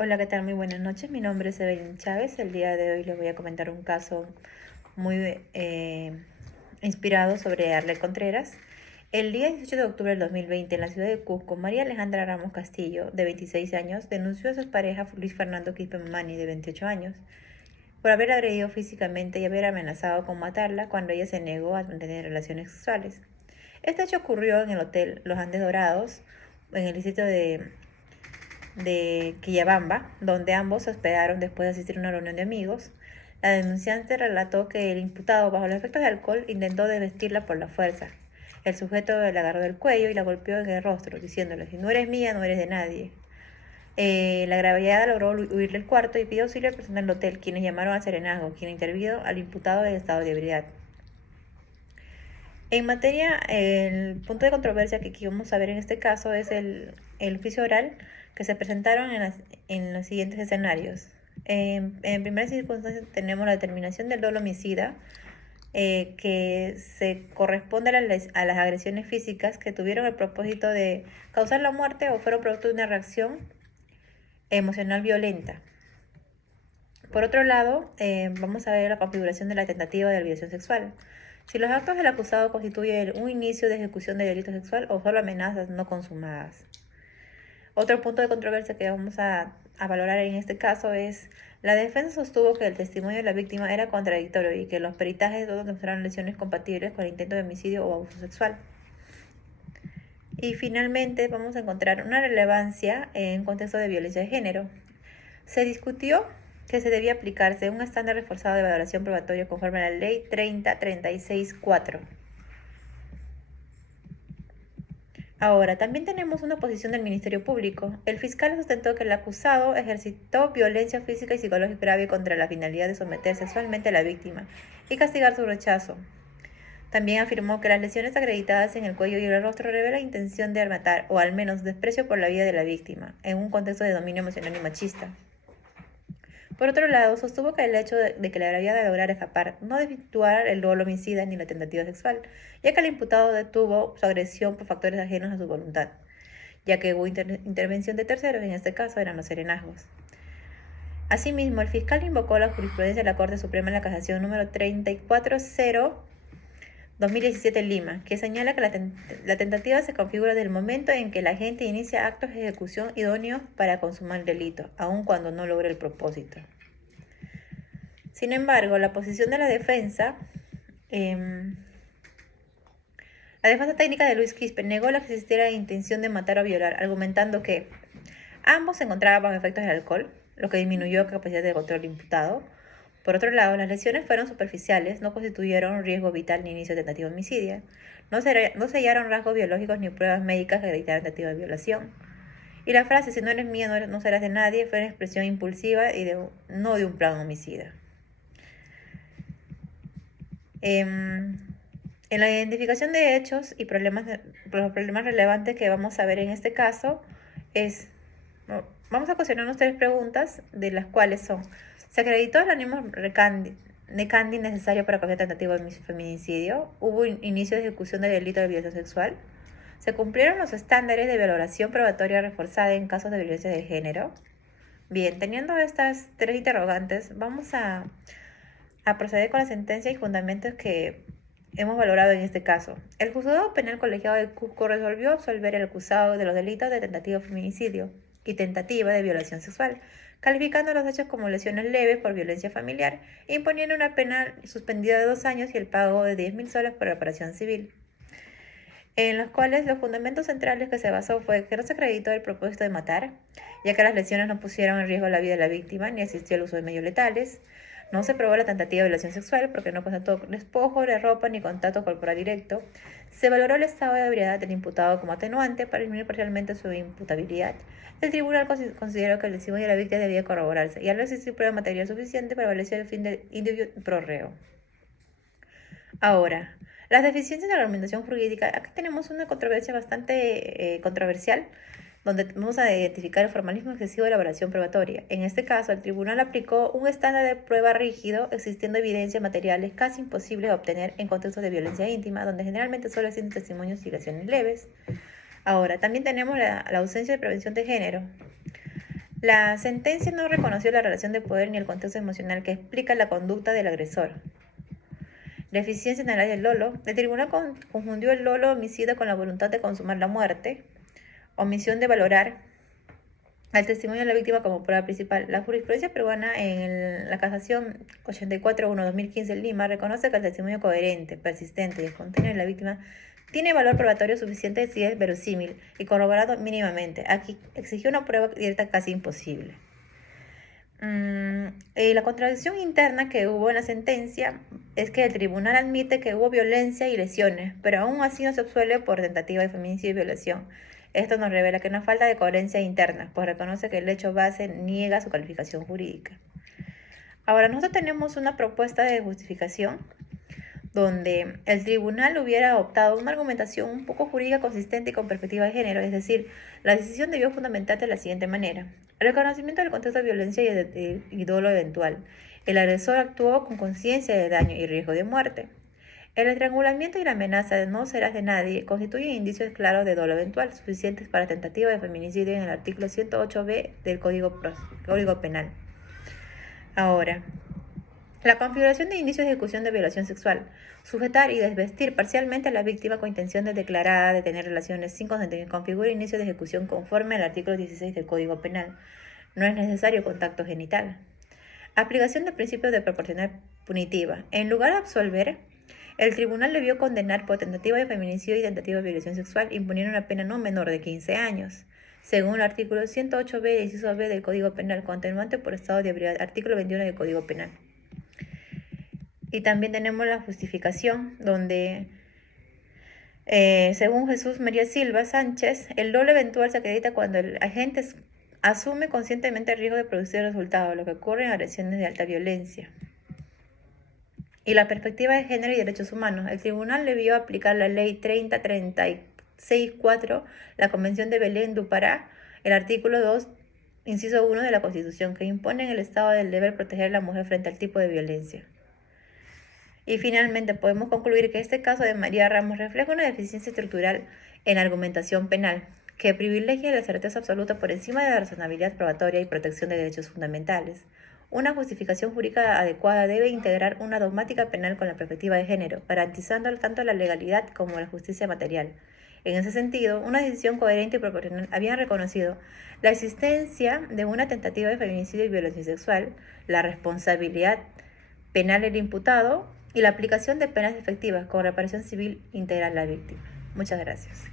Hola, ¿qué tal? Muy buenas noches. Mi nombre es Evelyn Chávez. El día de hoy les voy a comentar un caso muy inspirado sobre Arlet Contreras. El día 18 de octubre del 2020, en la ciudad de Cusco, María Alejandra Ramos Castillo, de 26 años, denunció a su pareja Luis Fernando Quispe Mamani, de 28 años, por haber agredido físicamente y haber amenazado con matarla cuando ella se negó a mantener relaciones sexuales. Este hecho ocurrió en el hotel Los Andes Dorados, en el distrito de Quillabamba, donde ambos se hospedaron después de asistir a una reunión de amigos. La denunciante relató que el imputado, bajo los efectos de alcohol, intentó desvestirla por la fuerza. El sujeto la agarró del cuello y la golpeó en el rostro, diciéndole: si no eres mía, no eres de nadie. La gravedad logró huir del cuarto y pidió auxilio al personal del hotel, quienes llamaron al serenazgo, quien intervino al imputado en estado de ebriedad. En materia, el punto de controversia que aquí vamos a ver en este caso es el juicio oral que se presentaron en los siguientes escenarios. En primera circunstancia tenemos la determinación del dolo homicida, que se corresponde a las agresiones físicas que tuvieron el propósito de causar la muerte o fueron producto de una reacción emocional violenta. Por otro lado, vamos a ver la configuración de la tentativa de violación sexual. Si los actos del acusado constituyen un inicio de ejecución de delito sexual o solo amenazas no consumadas. Otro punto de controversia que vamos a valorar en este caso es: la defensa sostuvo que el testimonio de la víctima era contradictorio y que los peritajes todos mostraron lesiones compatibles con el intento de homicidio o abuso sexual. Y finalmente vamos a encontrar una relevancia en contexto de violencia de género. Se discutió que se debía aplicarse un estándar reforzado de valoración probatoria conforme a la Ley 3036-4. Ahora, también tenemos una posición del Ministerio Público. El fiscal sustentó que el acusado ejercitó violencia física y psicológica grave contra la finalidad de someter sexualmente a la víctima y castigar su rechazo. También afirmó que las lesiones acreditadas en el cuello y el rostro revelan intención de matar o al menos desprecio por la vida de la víctima, en un contexto de dominio emocional y machista. Por otro lado, sostuvo que el hecho de que la gravedad de lograr escapar no desvirtuara el dolo homicida ni la tentativa sexual, ya que el imputado detuvo su agresión por factores ajenos a su voluntad, ya que hubo intervención de terceros, en este caso eran los serenazgos. Asimismo, el fiscal invocó la jurisprudencia de la Corte Suprema de la Casación número 340-2017 Lima, que señala que la tentativa se configura desde el momento en que el agente inicia actos de ejecución idóneos para consumar el delito, aun cuando no logre el propósito. Sin embargo, la posición de la defensa técnica de Luis Quispe negó la que existiera intención de matar o violar, argumentando que ambos se encontraban bajo efectos del alcohol, lo que disminuyó la capacidad de control del imputado. Por otro lado, las lesiones fueron superficiales, no constituyeron riesgo vital ni inicio de tentativa de homicidio. No se hallaron rasgos biológicos ni pruebas médicas que acreditaran tentativa de violación. Y la frase "si no eres mía, no serás de nadie" fue una expresión impulsiva y no de un plan homicida. En la identificación de hechos y los problemas relevantes que vamos a ver en este caso es, vamos a cuestionarnos tres preguntas, de las cuales son: ¿se acreditó el ánimo necandi necesario para cualquier tentativa de feminicidio? ¿Hubo inicio de ejecución del delito de violencia sexual? ¿Se cumplieron los estándares de valoración probatoria reforzada en casos de violencia de género? Bien, teniendo estas tres interrogantes, vamos a proceder con la sentencia y fundamentos que hemos valorado en este caso. El Juzgado Penal Colegiado de Cusco resolvió absolver al acusado de los delitos de tentativa de feminicidio y tentativa de violación sexual, calificando los hechos como lesiones leves por violencia familiar e imponiendo una pena suspendida de 2 años y el pago de 10.000 soles por reparación civil, en los cuales los fundamentos centrales que se basó fue que no se acreditó el propósito de matar, ya que las lesiones no pusieron en riesgo la vida de la víctima ni existió el uso de medios letales. No se probó la tentativa de violación sexual porque no constató despojo de ropa ni contacto corporal directo. Se valoró el estado de ebriedad del imputado como atenuante para disminuir parcialmente su imputabilidad. El tribunal consideró que el testimonio de la víctima debía corroborarse y al no existir prueba material suficiente prevaleció el fin del indubio pro reo. Ahora, las deficiencias de la argumentación jurídica. Aquí tenemos una controversia bastante controversial, donde vamos a identificar el formalismo excesivo de la elaboración probatoria. En este caso, el tribunal aplicó un estándar de prueba rígido, existiendo evidencias materiales casi imposibles de obtener en contextos de violencia íntima, donde generalmente solo existen testimonios y lesiones leves. Ahora, también tenemos la ausencia de prevención de género. La sentencia no reconoció la relación de poder ni el contexto emocional que explica la conducta del agresor. Deficiencia en el área del dolo. El tribunal confundió el dolo homicida con la voluntad de consumar la muerte. Omisión de valorar al testimonio de la víctima como prueba principal. La jurisprudencia peruana en la casación 84-1-2015 en Lima reconoce que el testimonio coherente, persistente y espontáneo de la víctima tiene valor probatorio suficiente si es verosímil y corroborado mínimamente. Aquí exigió una prueba directa casi imposible. La contradicción interna que hubo en la sentencia es que el tribunal admite que hubo violencia y lesiones, pero aún así no se absuelve por tentativa de feminicidio y violación. Esto nos revela que hay una falta de coherencia interna, pues reconoce que el hecho base niega su calificación jurídica. Ahora, nosotros tenemos una propuesta de justificación donde el tribunal hubiera adoptado una argumentación un poco jurídica consistente y con perspectiva de género, es decir, la decisión debió fundamentarse de la siguiente manera. Reconocimiento del contexto de violencia y dolo eventual. El agresor actuó con conciencia de daño y riesgo de muerte. El estrangulamiento y la amenaza de no serás de nadie constituyen indicios claros de dolo eventual, suficientes para tentativa de feminicidio en el artículo 108b del Código Penal. Ahora, la configuración de indicios de ejecución de violación sexual. Sujetar y desvestir parcialmente a la víctima con intención de declarada de tener relaciones sin consentimiento configura inicio de ejecución conforme al artículo 16 del Código Penal. No es necesario contacto genital. Aplicación del principio de proporcionalidad punitiva. En lugar de absolver, el tribunal debió condenar por tentativa de feminicidio y tentativa de violación sexual, imponiendo una pena no menor de 15 años. Según el artículo 108b, inciso b del Código Penal, contenuante por estado de ebriedad, artículo 21 del Código Penal. Y también tenemos la justificación donde, según Jesús María Silva Sánchez, el dolo eventual se acredita cuando el agente asume conscientemente el riesgo de producir resultados, lo que ocurre en agresiones de alta violencia. Y la perspectiva de género y derechos humanos. El tribunal debió aplicar la ley 3036-4, la Convención de Belén do Pará, el artículo 2, inciso 1 de la Constitución, que impone en el Estado del deber proteger a la mujer frente al tipo de violencia. Y finalmente podemos concluir que este caso de María Ramos refleja una deficiencia estructural en la argumentación penal, que privilegia la certeza absoluta por encima de la razonabilidad probatoria y protección de derechos fundamentales. Una justificación jurídica adecuada debe integrar una dogmática penal con la perspectiva de género, garantizando tanto la legalidad como la justicia material. En ese sentido, una decisión coherente y proporcional había reconocido la existencia de una tentativa de feminicidio y violación sexual, la responsabilidad penal del imputado y la aplicación de penas efectivas con reparación civil integral a la víctima. Muchas gracias.